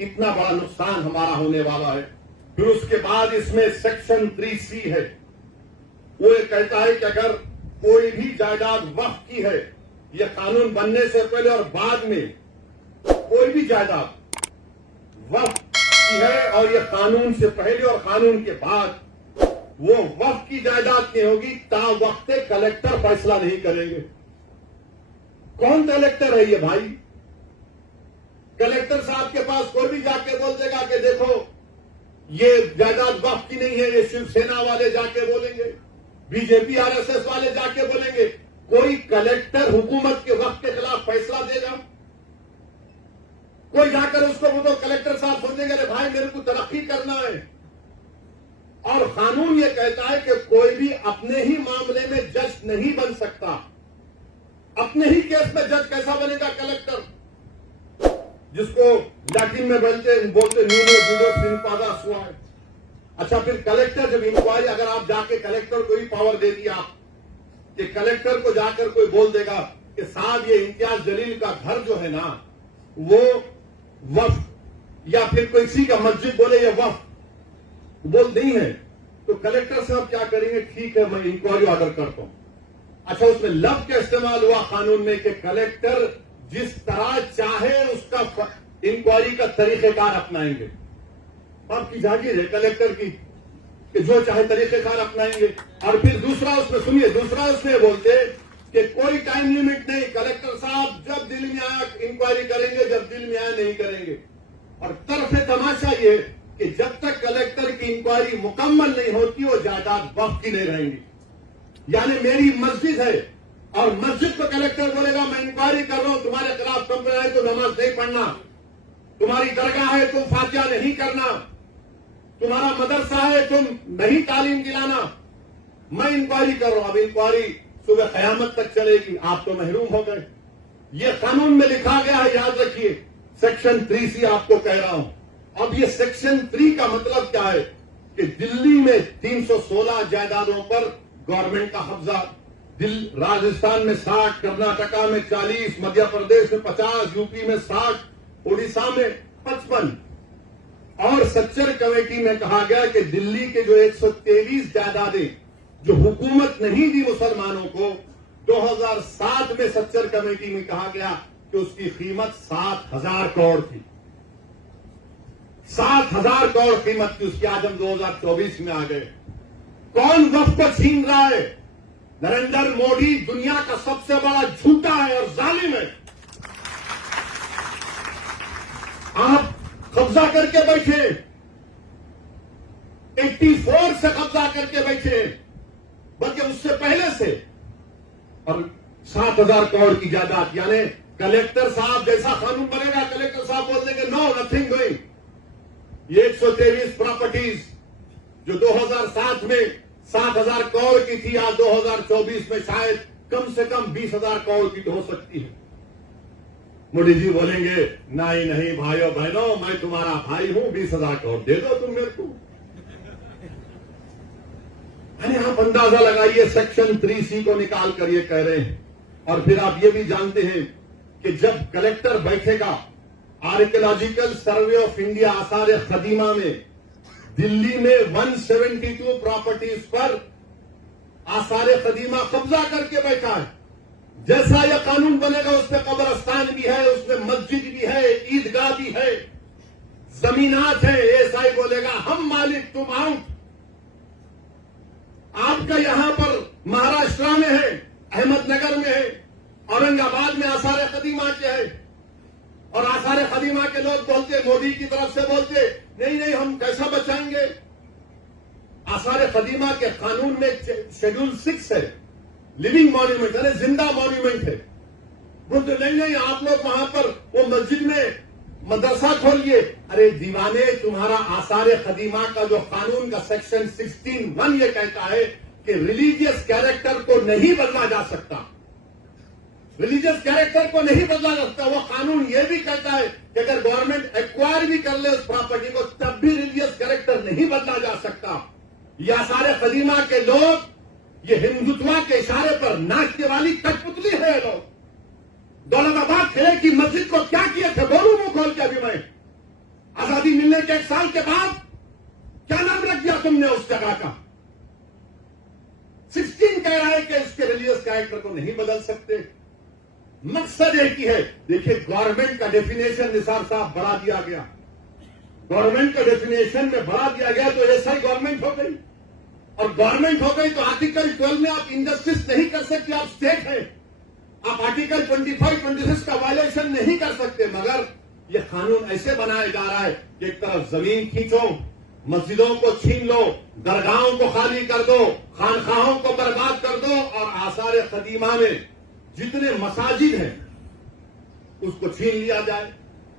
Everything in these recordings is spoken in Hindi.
इतना बड़ा नुकसान हमारा होने वाला है। फिर उसके बाद इसमें सेक्शन 3C है, वो ये कहता है कि अगर कोई भी जायदाद वक्फ की है, यह कानून बनने से पहले और बाद में कोई भी जायदाद वक्फ की है और यह कानून से पहले और कानून के बाद वो वक्फ की जायदाद नहीं होगी, ता वक्त कलेक्टर फैसला नहीं करेंगे। कौन कलेक्टर है ये भाई? कलेक्टर साहब के पास कोई भी जाके बोल देगा कि देखो ये जायदाद वक्फ की नहीं है, ये शिवसेना वाले जाके बोलेंगे, बीजेपी आरएसएस वाले जाके बोलेंगे। कोई कलेक्टर हुकूमत के वक्त के खिलाफ फैसला देगा? कोई जाकर उसको वो तो कलेक्टर साहब समझेंगे अरे भाई मेरे को तरक्की करना है। और कानून ये कहता है कि कोई भी अपने ही मामले में जज नहीं बन सकता। अपने ही केस में जज कैसा बनेगा कलेक्टर? जिसको लैटिन में बोलते न्यूनो। अच्छा, फिर कलेक्टर जब इंक्वायरी, अगर आप जाके कलेक्टर को ही पावर दे दिया कि कलेक्टर को जाकर कोई बोल देगा कि साहब ये इम्तियाज जलील का घर जो है ना वो वक्फ, या फिर कोई किसी का मस्जिद बोले ये वक्फ बोल नहीं है, तो कलेक्टर साहब क्या करेंगे? ठीक है, मैं इंक्वायरी ऑर्डर करता हूं। अच्छा, उसमें लव का इस्तेमाल हुआ कानून में कि कलेक्टर जिस तरह चाहे उसका इंक्वायरी का तरीकेकार अपनाएंगे। आपकी जागीर है कलेक्टर की कि जो चाहे तरीकेकार अपनाएंगे। और फिर दूसरा उसमें सुनिए, दूसरा उसमें बोलते कि कोई टाइम लिमिट नहीं, कलेक्टर साहब जब दिल में आया इंक्वायरी करेंगे, जब दिल में आया नहीं करेंगे। और तरफे तमाशा ये कि जब तक कलेक्टर की इंक्वायरी मुकम्मल नहीं होती वो जायदाद वक्फ की नहीं रहेंगी। यानी मेरी मस्जिद है और मस्जिद को कलेक्टर बोलेगा मैं इंक्वायरी कर रहा हूं, तुम्हारे खिलाफ कंप्लेन है तो नमाज नहीं पढ़ना, तुम्हारी दरगाह है तुम फातिहा नहीं करना, तुम्हारा मदरसा है तुम नहीं तालीम दिलाना, मैं इंक्वायरी कर रहा हूं। अब इंक्वायरी सुबह कयामत तक चलेगी, आप तो महरूम हो गए। ये कानून में लिखा गया है, याद रखिए। सेक्शन 3C आपको कह रहा हूं। अब ये सेक्शन 3 का मतलब क्या है कि दिल्ली में 316 जायदादों पर गवर्नमेंट का कब्जा, राजस्थान में 60, कर्नाटका में 40, मध्य प्रदेश में 50, यूपी में 60, उड़ीसा में 55। और सच्चर कमेटी में कहा गया कि दिल्ली के जो 123 जायदादें जो हुकूमत नहीं दी मुसलमानों को, 2007 में सच्चर कमेटी में कहा गया कि उसकी कीमत 7,000 करोड़ थी। 7,000 करोड़ कीमत थी उसकी। आज हम 2024 में आ गए। कौन वक्फ को छीन रहा है? नरेंद्र मोदी दुनिया का सबसे बड़ा झूठा है और जालिम है। आप कब्जा करके बैठे, 84 से कब्जा करके बैठे, बल्कि उससे पहले से। और 7,000 करोड़ की जायदाद, यानी कलेक्टर साहब जैसा कानून बनेगा, कलेक्टर साहब बोल देंगे नो नथिंग डूइंग। ये 123 प्रॉपर्टीज जो 2007 में 7,000 करोड़ की थी, आज 2024 में शायद कम से कम 20,000 करोड़ की तो हो सकती है। मोदी जी बोलेंगे नहीं नहीं भाइयों बहनों, मैं तुम्हारा भाई हूं, 20,000 करोड़ दे दो तुम मेरे को। अरे आप अंदाजा लगाइए, सेक्शन 3C को निकाल कर ये कह रहे हैं। और फिर आप ये भी जानते हैं कि जब कलेक्टर बैठेगा, आर्कियोलॉजिकल सर्वे ऑफ इंडिया आसार कदीमा में दिल्ली में 172 प्रॉपर्टीज पर आसार कदीमा कब्जा करके बैठा है। जैसा यह कानून बनेगा उसमें कब्रस्तान भी है, उसमें मस्जिद भी है, ईदगाह भी है, जमीनात है। एएसआई बोलेगा हम मालिक तुम आउट। आपका यहां पर महाराष्ट्र में है, अहमदनगर में है, औरंगाबाद में आसार कदीमा के है। और आसार कदीमा के लोग बोलते, मोदी की तरफ से बोलते नहीं नहीं हम कैसा बचाएंगे। आसार कदीमा के कानून में शेड्यूल 6 है, लिविंग मॉन्यूमेंट यानी जिंदा मॉन्यूमेंट है। बोलते नहीं नहीं आप लोग वहां पर वो मस्जिद में मदरसा खोलिए। अरे दीवाने, तुम्हारा आसार कदीमा का जो कानून का सेक्शन 16(1) ये कहता है कि रिलीजियस कैरेक्टर को नहीं बदला जा सकता। रिलीजियस कैरेक्टर को नहीं बदला जा सकता। वो कानून ये भी कहता है कि अगर गवर्नमेंट एक्वायर भी कर ले उस प्रॉपर्टी को, तब भी रिलीजियस कैरेक्टर नहीं बदला जा सकता। ये आसार कदीमा के लोग, ये हिंदुत्व के इशारे पर नाचने वाली कठपुतली है। लोग दौलताबाद किले की मस्जिद को क्या किए थे, बोलूं मुंह खोल के अभी मैं। आजादी मिलने के 1 साल के बाद क्या नाम रख दिया तुमने उस जगह का? 16 कह रहा है कि इसके रिलीजियस कैरेक्टर को नहीं बदल सकते। मकसद एक ही है। देखिए, गवर्नमेंट का डेफिनेशन निसार साहब बढ़ा दिया गया, गवर्नमेंट का डेफिनेशन में बढ़ा दिया गया तो ऐसा ही गवर्नमेंट हो गई, और गवर्नमेंट हो गई तो आर्टिकल 12 में आप इंजस्टिस नहीं कर सकते, आप स्टेट है, आप आर्टिकल 25, 26 का वायलेशन नहीं कर सकते। मगर यह कानून ऐसे बनाया जा रहा है कि एक तरफ जमीन खींचो, मस्जिदों को छीन लो, दरगाहों को खाली कर दो, खानखाहों को बर्बाद कर दो, और आसार कदीमा में जितने मसाजिद हैं उसको छीन लिया जाए।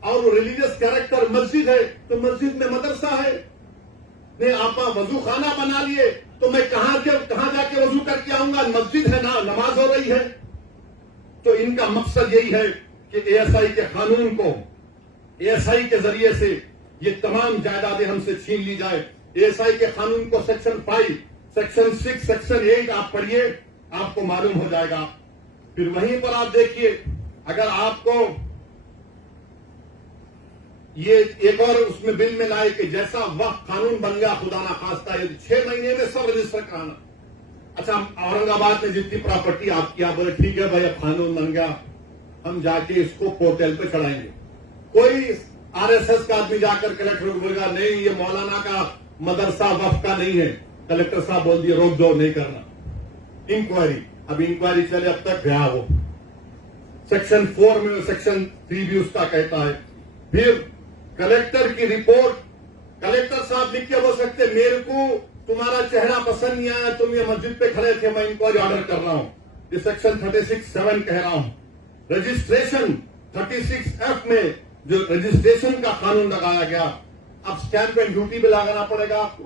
और वो रिलीजियस कैरेक्टर मस्जिद है तो मस्जिद में मदरसा है, ने आप वजू खाना बना लिए तो मैं कहां जाके वजू करके आऊंगा? मस्जिद है ना, नमाज हो रही है। तो इनका मकसद यही है कि एएसआई के कानून को, एएसआई के जरिए से ये तमाम जायदादें हमसे छीन ली जाए। एएसआई के कानून को सेक्शन 5, सेक्शन 6, सेक्शन 8 आप पढ़िए, आपको मालूम हो जाएगा। फिर वहीं पर आप देखिए, अगर आपको ये एक और उसमें बिल में लाए कि जैसा वक्त कानून बन गया, खुदा ना खास्ता, 6 महीने में सब रजिस्टर कराना। अच्छा, औरंगाबाद में जितनी प्रॉपर्टी आपकी, आप बोले ठीक है भाई, अब कानून बन गया, हम जाके इसको पोर्टल पे चढ़ाएंगे। कोई आरएसएस का आदमी जाकर कलेक्टर को बोलेगा नहीं, ये मौलाना का मदरसा वक्फ का नहीं है। कलेक्टर साहब बोल दिए रोक दो, नहीं करना इंक्वायरी। अब इंक्वायरी चले, अब तक गया वो सेक्शन 4 में, सेक्शन 3 भी उसका कहता है। फिर कलेक्टर की रिपोर्ट, कलेक्टर साहब लिख के बोल सकते मेरे को तुम्हारा चेहरा पसंद नहीं आया, तुम ये मस्जिद पे खड़े थे, मैं इंक्वायरी ऑर्डर कर रहा हूं। ये सेक्शन 36(7) कह रहा हूं। रजिस्ट्रेशन 36(f) में जो रजिस्ट्रेशन का कानून लगाया गया, अब स्टैंप एंड ड्यूटी भी लगाना पड़ेगा आपको,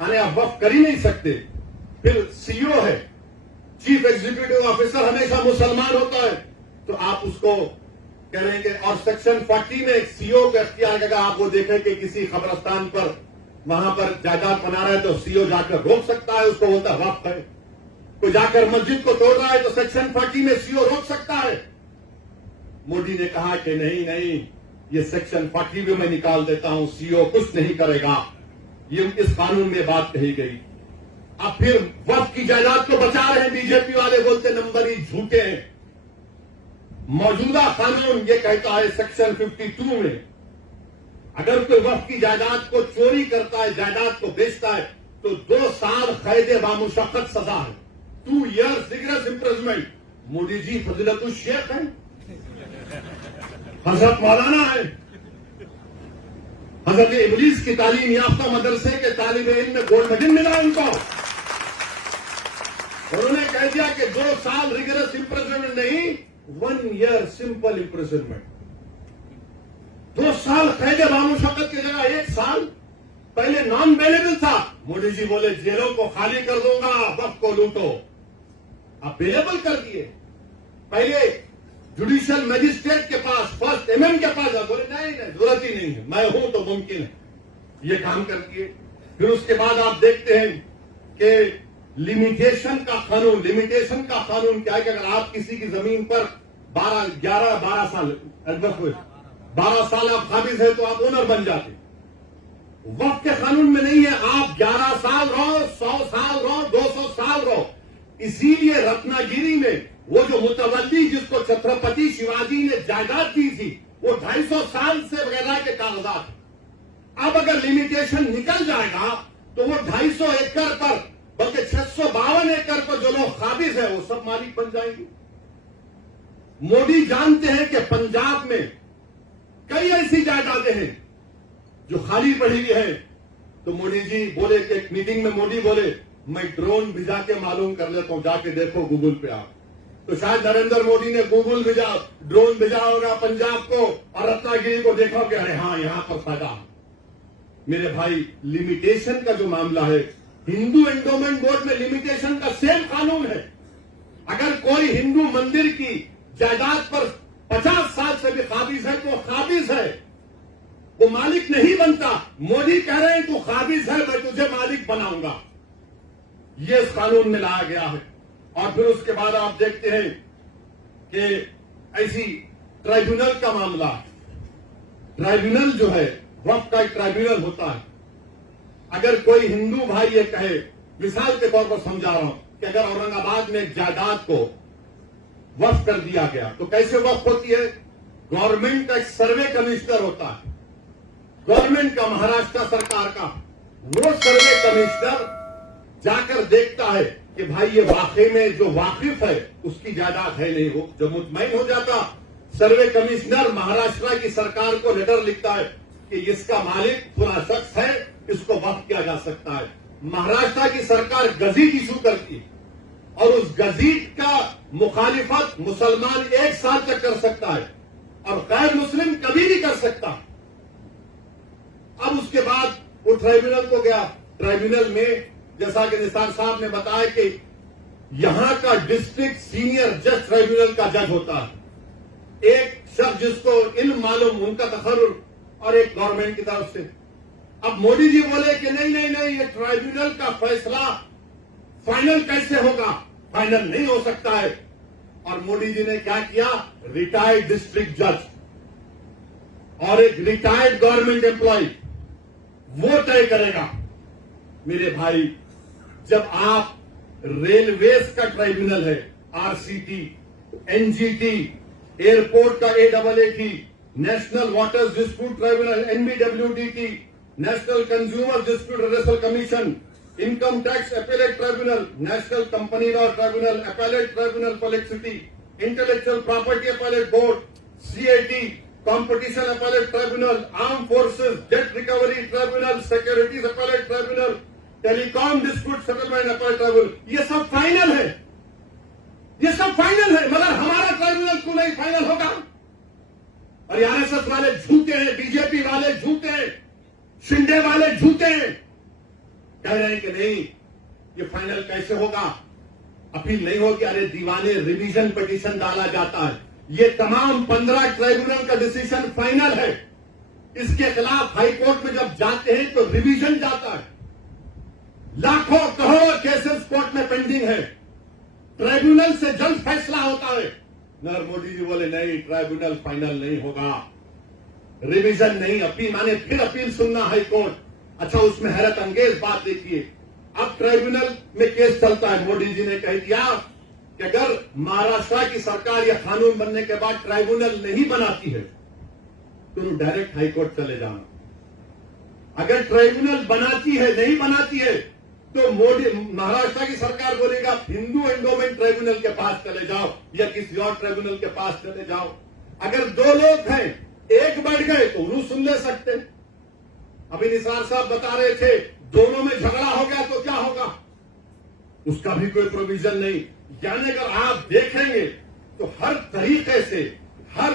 यानी आप वक्फ कर ही नहीं सकते। फिर सीओ है, चीफ एग्जीक्यूटिव ऑफिसर, हमेशा मुसलमान होता है तो आप उसको करेंगे। और सेक्शन 40 में सीओ का इख्तियार रहेगा, आप वो देखें कि किसी कब्रिस्तान पर वहां पर जायदाद बना रहा है तो सीओ जाकर रोक सकता है, उसको बोलता है वक्फ है। कोई जाकर मस्जिद को तोड़ रहा है तो सेक्शन 40 में सीओ रोक सकता है। मोदी ने कहा कि नहीं, ये सेक्शन 40 भी मैं निकाल देता हूं, सीओ कुछ नहीं करेगा। ये इस कानून में बात कही गई। अब फिर वक्फ की जायदाद को बचा रहे हैं, बीजेपी वाले बोलते नंबर ही झूठे हैं। मौजूदा कानून ये कहता है सेक्शन 52 में, अगर कोई वक्फ की जायदाद को चोरी करता है, जायदाद को बेचता है, तो 2 साल कैद बामुशक्कत सजा है, 2 years rigorous imprisonment. Modi ji फजीलतुल Sheikh है, हजरत मौलाना है, हजरत इबलीस की तालीम याफ्ता मदरसे के तालिब इल्म में गोल्ड मेडल मिला उनको। उन्होंने कह दिया कि 2 साल रिगरस इम्प्रिजनमेंट नहीं, 1 year सिंपल इम्प्रिजनमेंट। 2 साल कैद बामुशक्कत की जगह 1 साल पहले नॉन बेलेबल था। मोदी जी बोले जेलों को खाली कर दूंगा, वक्त को लूटो। अब बेलेबल कर दिए। पहले जुडिशियल मजिस्ट्रेट के पास, फर्स्ट एमएम के पास, बोले नहीं जरूरत ही नहीं है, मैं हूं तो मुमकिन है, ये काम कर दिए। फिर उसके बाद आप देखते हैं कि लिमिटेशन का कानून क्या है कि अगर आप किसी की जमीन पर 12 साल 12 साल आप काबिज है तो आप ओनर बन जाते। वक्त के कानून में नहीं है, आप 11 साल रहो, 100 साल रहो, 200 साल रहो। इसीलिए रत्नागिरी में वो जो मुतवल्ली जिसको छत्रपति शिवाजी ने जायदाद दी थी, वो 250 साल से वगैरह के कागजात। अब अगर लिमिटेशन निकल जाएगा तो वो 250 एकड़ पर, बल्कि 652 एकड़ पर जो लोग काबिज है वो सब मालिक बन जाएंगे। मोदी जानते हैं कि पंजाब में कई ऐसी जायदादें हैं जो खाली पड़ी हुई है। तो मोदी जी बोले कि एक मीटिंग में मोदी बोले मैं ड्रोन भिजा के मालूम कर लेता हूं, जाके देखो गूगल पे आप। तो शायद नरेंद्र मोदी ने ड्रोन भेजा होगा पंजाब को और रत्नागिरी को, देखा कि अरे हाँ यहां पर फायदा। मेरे भाई, लिमिटेशन का जो मामला है, हिंदू एंडोमेंट बोर्ड में लिमिटेशन का सेम कानून है। अगर कोई हिंदू मंदिर की जायदाद पर 50 साल से भी काबिज है तो काबिज है, वो मालिक नहीं बनता। मोदी कह रहे हैं तू काबिज है, मैं तुझे मालिक बनाऊंगा। ये इस कानून में लाया गया है। और फिर उसके बाद आप देखते हैं कि ऐसी ट्राइब्यूनल का मामला, ट्राइब्यूनल जो है वक्फ का एक ट्राइब्यूनल होता है। अगर कोई हिंदू भाई ये कहे, मिसाल के तौर पर समझा रहा हूं, कि अगर औरंगाबाद में एक जायदाद को वक्फ कर दिया गया तो कैसे वक्फ होती है? गवर्नमेंट का एक सर्वे कमिश्नर होता है, गवर्नमेंट का, महाराष्ट्र सरकार का। वो सर्वे कमिश्नर जाकर देखता है कि भाई ये वाकई में जो वाकिफ है उसकी जायदाद है नहीं। हो जो मुतमईन हो जाता, सर्वे कमिश्नर महाराष्ट्र की सरकार को लेटर लिखता है कि इसका मालिक पूरा शख्स है, इसको वक्फ किया जा सकता है। महाराष्ट्र की सरकार गजीट इशू करती है और उस गजीट का मुखालिफत मुसलमान 1 साल तक कर सकता है और गैर मुस्लिम कभी नहीं कर सकता। अब उसके बाद वो ट्राइब्यूनल को गया। ट्राइब्यूनल में जैसा कि निसार साहब ने बताया कि यहां का डिस्ट्रिक्ट सीनियर जज ट्राइब्यूनल का जज होता है, एक शख्स जिसको इल्म मालूम, उनका तखर्रुर, और एक गवर्नमेंट की तरफ से। अब मोदी जी बोले कि नहीं नहीं नहीं, ये ट्राइब्यूनल का फैसला फाइनल कैसे होगा? फाइनल नहीं हो सकता है। और मोदी जी ने क्या किया? रिटायर्ड डिस्ट्रिक्ट जज और एक रिटायर्ड गवर्नमेंट एम्प्लॉय वो तय करेगा। मेरे भाई, जब आप रेलवेज का ट्राइब्यूनल है, आरसीटी, एनजीटी, एयरपोर्ट का AWT, national waters dispute tribunal NBWDT, national consumer dispute redressal commission, income tax appellate tribunal, national company law tribunal, appellate tribunal for electricity, intellectual property appellate board, CAT, competition appellate tribunal, arm forces debt recovery tribunal, securities appellate tribunal, telecom dispute settlement appellate tribunal. ये सब फाइनल है, ये सब फाइनल है, मगर हमारा ट्राइब्यूनल क्यों नहीं फाइनल होगा? और आरएसएस वाले झूठे हैं, बीजेपी वाले झूठे हैं, शिंदे वाले झूठे हैं, कह रहे हैं कि नहीं ये फाइनल कैसे होगा? अपील नहीं होगी। अरे दीवाने, रिवीजन पिटीशन डाला जाता है। ये तमाम 15 ट्राइब्यूनल का डिसीजन फाइनल है। इसके खिलाफ हाईकोर्ट में जब जाते हैं तो रिवीजन जाता है। लाखों करोड़ों केसेस कोर्ट में पेंडिंग है, ट्राइब्यूनल से जल्द फैसला होता है। मगर मोदी जी बोले नहीं, ट्राइब्यूनल फाइनल नहीं होगा, रिवीजन नहीं, अपील माने फिर अपील सुनना हाईकोर्ट। अच्छा, उसमें हैरत अंगेज बात देखिए, अब ट्राइब्यूनल में केस चलता है। मोदी जी ने कह दिया कि अगर महाराष्ट्र की सरकार या कानून बनने के बाद ट्राइब्यूनल नहीं बनाती है तो डायरेक्ट हाईकोर्ट चले जाना। अगर ट्राइब्यूनल बनाती है, नहीं बनाती है, तो मोदी, महाराष्ट्र की सरकार बोलेगा हिंदू एंडोमेंट ट्राइब्यूनल के पास चले जाओ या किसी और ट्राइब्यूनल के पास चले जाओ। अगर 2 लोग हैं, एक बढ़ गए तो उन्हें सुन ले सकते। अभी निसार साहब बता रहे थे, दोनों में झगड़ा हो गया तो क्या होगा? उसका भी कोई प्रोविजन नहीं। यानी अगर आप देखेंगे तो हर तरीके से, हर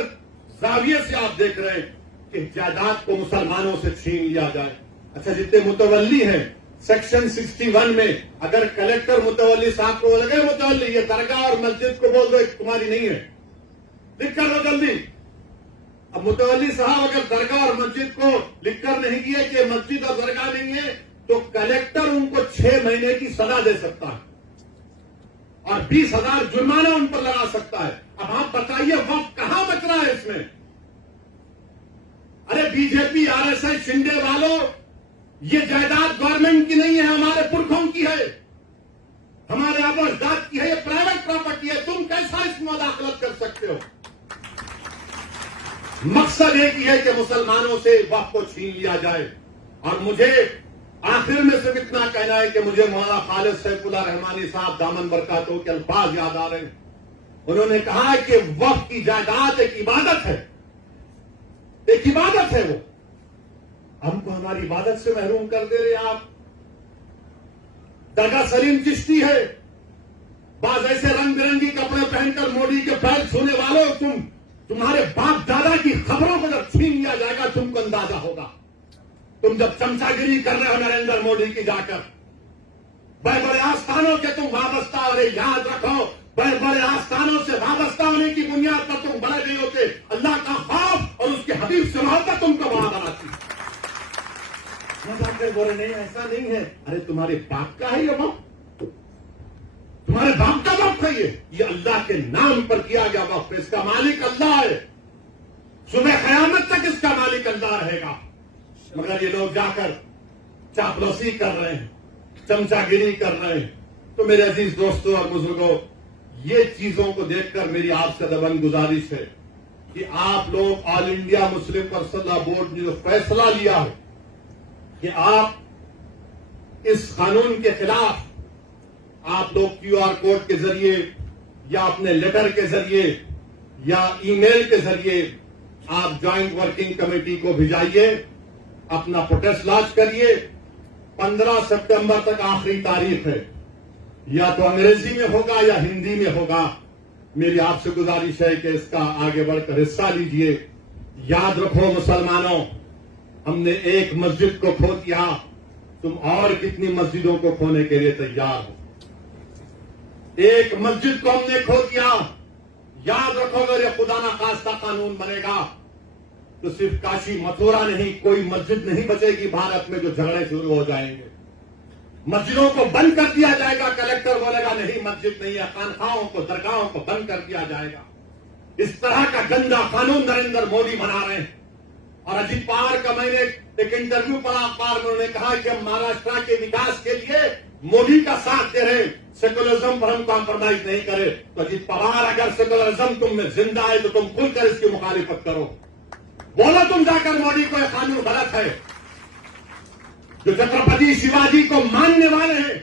जाविये से आप देख रहे हैं कि जायदाद को मुसलमानों से छीन लिया जाए। अच्छा, जितने मुतवल्ली हैं, सेक्शन 61 में अगर कलेक्टर मुतवल्ली साहब को लगे, मुतवल्ली ये दरगाह और मस्जिद को बोल दो तुम्हारी नहीं है, लिख कर दो जल्दी। अब मुतवल्ली साहब अगर दरगाह और मस्जिद को लिखकर नहीं किए कि मस्जिद और दरगाह नहीं है, तो कलेक्टर उनको 6 महीने की सजा दे सकता है और 20,000 जुर्माना उन पर लगा सकता है। अब आप बताइए वक्त कहां बच रहा है इसमें? अरे बीजेपी, आरएसएस, शिंदे वालों, ये जायदाद गवर्नमेंट की नहीं है, हमारे पुरखों की है, हमारे आबाद की है, ये प्राइवेट प्रॉपर्टी है। तुम कैसा इसमें मुदाखलत कर सकते हो? मकसद एक ही है कि मुसलमानों से वक्त को छीन लिया जाए। और मुझे आखिर में सिर्फ इतना कहना है कि मुझे मौलाना खालिद सैफुल्लाह रहमानी साहब दामन बरकातों के अल्फाज याद आ रहे हैं। उन्होंने कहा कि वक्त की जायदाद एक इबादत है, एक इबादत है। वो हमको हमारी इबादत से महरूम कर दे रहे आप। दरगाह सलीम चिश्ती है, बाज ऐसे रंग बिरंगी कपड़े पहनकर मोदी के पैर छूने वालों, तुम्हारे बाप दादा की खबरों को जब छीन लिया जाएगा तुमको अंदाजा होगा। तुम जब चमचागिरी कर रहे हो नरेंद्र मोदी की जाकर, बड़े बड़े आस्थानों के तुम वाबस्ता, अरे याद रखो, बड़े बड़े आस्थानों से वाबस्ता होने की बुनियाद पर तुम बड़े नहीं होते। अल्लाह का खौफ और उसके हबीब से मोहब्बत तुमको बड़ा बनाती। जाकर बोले नहीं, ऐसा नहीं है। अरे तुम्हारे बाप का है ये वक्त, तुम्हारे बाप का वक्त है ये अल्लाह के नाम पर किया गया वक्त। इसका मालिक अल्लाह है, सुबह कयामत तक इसका मालिक अल्लाह रहेगा। मगर ये लोग जाकर चापलूसी कर रहे हैं, चमचागिरी कर रहे हैं। तो मेरे अजीज दोस्तों और बुजुर्गों, ये चीजों को देखकर मेरी आपसे दबंग गुजारिश है कि आप लोग all India Muslim personal board ने जो फैसला लिया है कि आप इस कानून के खिलाफ आप लोग क्यूआर कोड के जरिए या अपने लेटर के जरिए या ईमेल के जरिए आप ज्वाइंट वर्किंग कमेटी को भिजाइए, अपना प्रोटेस्ट लॉन्च करिए। 15 सितंबर तक आखिरी तारीख है, या तो अंग्रेजी में होगा या हिंदी में होगा। मेरी आपसे गुजारिश है कि इसका आगे बढ़कर हिस्सा लीजिए। याद रखो मुसलमानों, हमने एक मस्जिद को खो दिया, तुम और कितनी मस्जिदों को खोने के लिए तैयार हो। एक मस्जिद को हमने खो दिया, याद रखो अगर ये खुदा ना खास्ता कानून बनेगा तो सिर्फ काशी मथुरा नहीं, कोई मस्जिद नहीं बचेगी भारत में जो झगड़े शुरू हो जाएंगे। मस्जिदों को बंद कर दिया जाएगा, कलेक्टर बोलेगा नहीं मस्जिद नहीं है, खानखाहों को दरगाहों को बंद कर दिया जाएगा। इस तरह का गंदा कानून नरेंद्र मोदी बना रहे हैं। और अजीत पवार का मैंने एक इंटरव्यू पढ़ा अखबार में, उन्होंने कहा कि हम महाराष्ट्र के विकास के लिए मोदी का साथ दे रहे, सेकुलरिज्म पर हम कॉम्प्रोमाइज नहीं करे। तो अजीत पवार, अगर सेकुलरिज्म तुम में जिंदा है तो तुम खुलकर इसकी मुखालिफत करो। बोलो तुम जाकर मोदी को यह कानून गलत है। जो छत्रपति शिवाजी को मानने वाले हैं,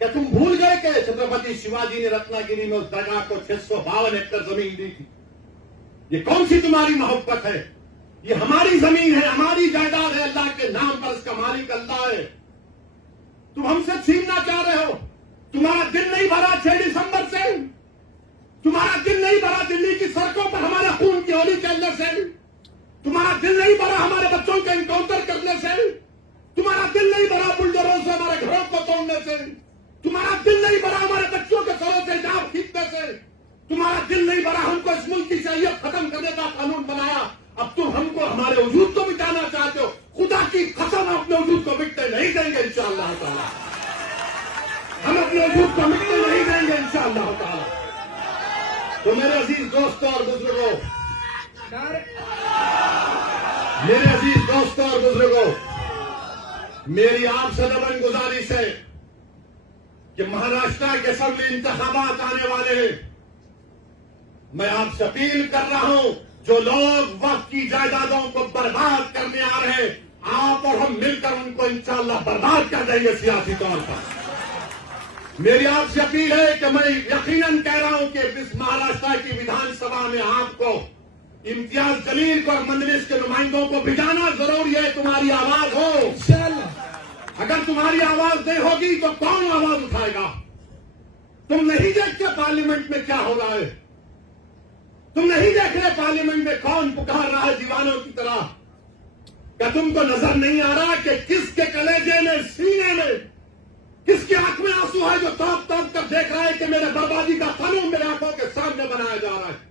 क्या तुम भूल गए कि छत्रपति शिवाजी ने रत्नागिरी में उस दरगाह को 652 एकड़ जमीन दी थी? ये कौन सी तुम्हारी मोहब्बत है? ये हमारी जमीन है, हमारी जायदाद है, अल्लाह के नाम पर इसका मालिक अल्लाह है। तुम हमसे छीनना चाह रहे हो। तुम्हारा दिल नहीं भरा 6 दिसंबर से? तुम्हारा दिल नहीं भरा दिल्ली की सड़कों पर हमारे खून की होली खेलने से? तुम्हारा दिल नहीं भरा हमारे बच्चों के एनकाउंटर करने से? तुम्हारा दिल नहीं भरा बुलडोजरों से हमारे घरों को तोड़ने से? तुम्हारा दिल नहीं भरा हमारे बच्चों के सरों से जान खींचने से? तुम्हारा दिल नहीं भरा हमको इस मुल्क की शरीयत खत्म करने का कानून बनाया? अब तुम हमको हमारे वजूद को मिटाना चाहते हो। खुदा की कसम अपने वजूद को मिटने नहीं देंगे इंशाअल्लाह ताला। हम अपने वजूद को मिटने नहीं देंगे इंशाअल्लाह ताला। तो मेरे अजीज दोस्तों और बुजुर्गों, मेरे अजीज दोस्तों और बुजुर्गों, मेरी आपसे दबंग गुजारिश है कि महाराष्ट्र के असेंबली इंतखाबात आने वाले हैं। मैं आपसे अपील कर रहा हूं, जो लोग वक्त की जायदादों को बर्बाद करने आ रहे हैं, आप और हम मिलकर उनको इंशाअल्लाह बर्बाद कर देंगे सियासी तौर पर। मेरी आपसे अपील है कि मैं यकीनन कह रहा हूं कि इस महाराष्ट्र की विधानसभा में आपको इम्तियाज जलील को और मजलिस के नुमाइंदों को भिजाना जरूरी है। तुम्हारी आवाज हो, अगर तुम्हारी आवाज नहीं होगी तो कौन आवाज उठाएगा? तुम नहीं देखते पार्लियामेंट में क्या हो रहा है? तुम नहीं देख रहे पार्लियामेंट में कौन पुकार रहा है दीवानों की तरह? क्या तुमको नजर नहीं आ रहा कि किसके कलेजे में, सीने में, किसकी आंख में आंसू है जो तोप तोप कर देख रहा है कि मेरे बर्बादी का कानून मेरे आंखों के सामने बनाया जा रहा है?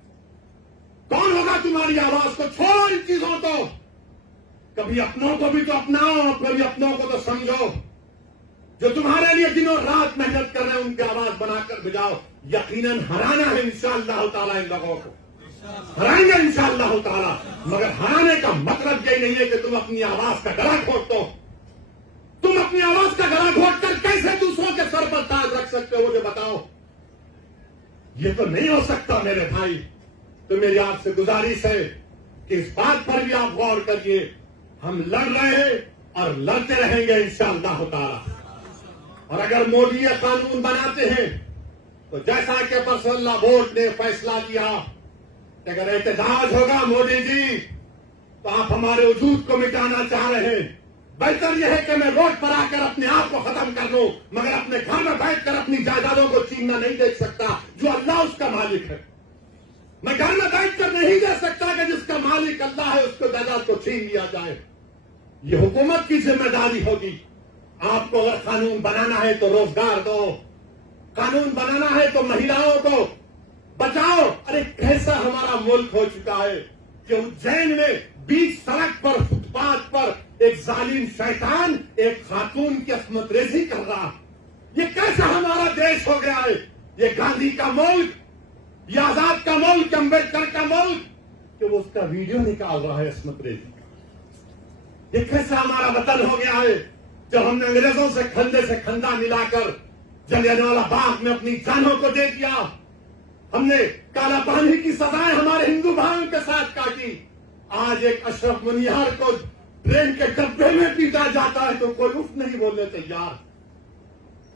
कौन होगा तुम्हारी आवाज को? छोड़ो इन चीजों को। कभी अपनों को भी तो अपनाओ, कभी अपनों को तो समझो। जो तुम्हारे लिए दिनों रात मेहनत कर रहे हैं उनकी आवाज बनाकर भिजाओ। यकीनन हराना है इंशाअल्लाह ताला, इन लोगों को हराएंगे इंशाअल्लाह ताला। मगर हराने का मतलब यही नहीं है कि तुम अपनी आवाज का गला घोट दो। तुम अपनी आवाज का गला घोट कर कैसे दूसरों के सर पर ताज रख सकते हो, मुझे बताओ। ये तो नहीं हो सकता मेरे भाई। तो मेरी आपसे गुजारिश है कि इस बात पर भी आप गौर करिए। हम लड़ रहे हैं और लड़ते रहेंगे इंशाअल्लाह ताला। और अगर मोदी ये कानून बनाते हैं तो जैसा कि पर्सनल बोर्ड ने फैसला लिया कि अगर एहतजाज होगा मोदी जी तो आप हमारे वजूद को मिटाना चाह रहे हैं, बेहतर यह है कि मैं रोड पर आकर अपने आप को खत्म कर लूं, मगर अपने घर में बैठकर अपनी जायदादों को छीनना नहीं देख सकता जो अल्लाह उसका मालिक है। मैं घर में बैठकर नहीं दे सकता कि जिसका मालिक अल्लाह है उसको जायदाद को छीन लिया जाए। ये हुकूमत की जिम्मेदारी होगी। आपको अगर कानून बनाना है तो रोजगार दो, कानून बनाना है तो महिलाओं को बचाओ। अरे कैसा हमारा मुल्क हो चुका है कि उज्जैन में बीच सड़क पर, फुटपाथ पर एक जालिम शैतान एक खातून की अस्मत रेजी कर रहा। ये कैसा हमारा देश हो गया है? ये गांधी का मुल्क, ये आजाद का मुल्क, अम्बेडकर का मुल्क, कि वो उसका वीडियो निकाल रहा है अस्मत रेजी का। ये कैसा हमारा वतन हो गया है जब हमने अंग्रेजों से खंदा मिलाकर जलियांवाला बाग में अपनी जानों को दे दिया। हमने काला पानी की सजाएं हमारे हिंदू भाइयों के साथ काटी। आज एक अशरफ मुनियार को ट्रेन के डब्बे में पीटा जाता है तो कोई उफ नहीं बोलने तैयार।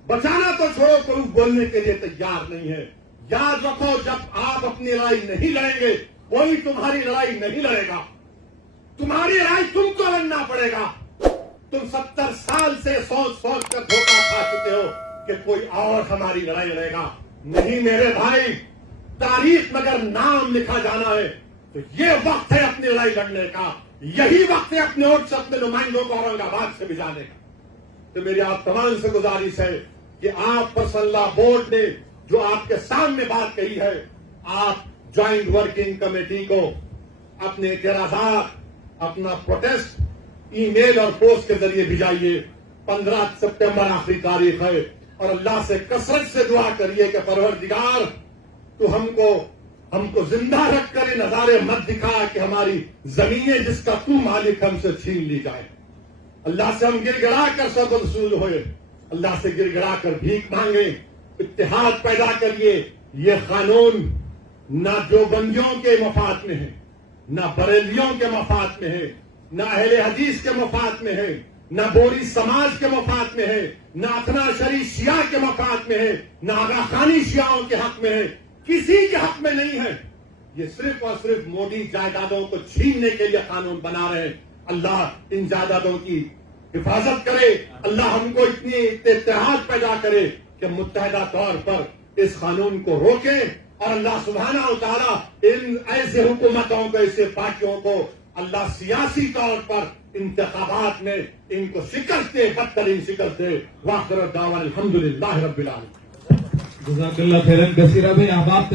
बचाना तो छोड़ो, कोई उफ बोलने के लिए तैयार नहीं है। याद रखो, जब आप अपनी लड़ाई नहीं लड़ेंगे कोई तुम्हारी लड़ाई नहीं लड़ेगा। तुम्हारी लड़ाई तुमको लड़ना पड़ेगा। तुम 70 साल से सोच कर धोखा खा चुके हो कि कोई और हमारी लड़ाई लड़ेगा। नहीं मेरे भाई, तारीख में अगर नाम लिखा जाना है तो ये वक्त है अपनी लड़ाई लड़ने का। यही वक्त है अपने वोट से अपने नुमाइंदों को औरंगाबाद से भिजाने का। तो मेरी आप तमाम से गुजारिश है कि आप पर्सनल लॉ बोर्ड ने जो आपके सामने बात कही है, आप ज्वाइंट वर्किंग कमेटी को अपने इतराजात, अपना प्रोटेस्ट ईमेल और पोस्ट के जरिए भिजाइए। 15 सितंबर आखिरी तारीख है और अल्लाह से कसरत से दुआ करिए कि परवरदिगार तो हमको जिंदा रखकर ये नजारे मत दिखा कि हमारी जमीनें जिसका तू मालिक हमसे छीन ली जाए। अल्लाह से हम गिड़गिड़ा कर सब रसूल हुए, अल्लाह से गिड़गिड़ा कर भीख मांगे, इत्तेहाद पैदा करिए। ये कानून ना देवबंदियों के मफाद में है, ना बरेलियों के मफाद में है, ना अहले हदीस के मफाद में है, ना बोरी समाज के मफाद में है, ना अखना शरी शिया के मफाद में है, ना आगा खानी शियाओं के हक में है, किसी के हक में नहीं है। ये सिर्फ और सिर्फ मोदी जायदादों को छीनने के लिए कानून बना रहे हैं। अल्लाह इन जायदादों की हिफाजत करे। अल्लाह हमको इतनी इत्तेहाद पैदा करे कि मुत्तहदा तौर पर इस कानून को रोके और अल्लाह सुब्हानहू व तआला इन ऐसे हुकूमतों को, ऐसे पार्टियों को अल्लाह सियासी तौर पर इंतखाबात में इनको शिकस्त दे, बदतरीन शिकस्त दे। वाखिर दावा अल्हम्दुलिल्लाह रब्बिल आलमीन। जज़ाकल्लाह खैरन कसीरा भाई। आप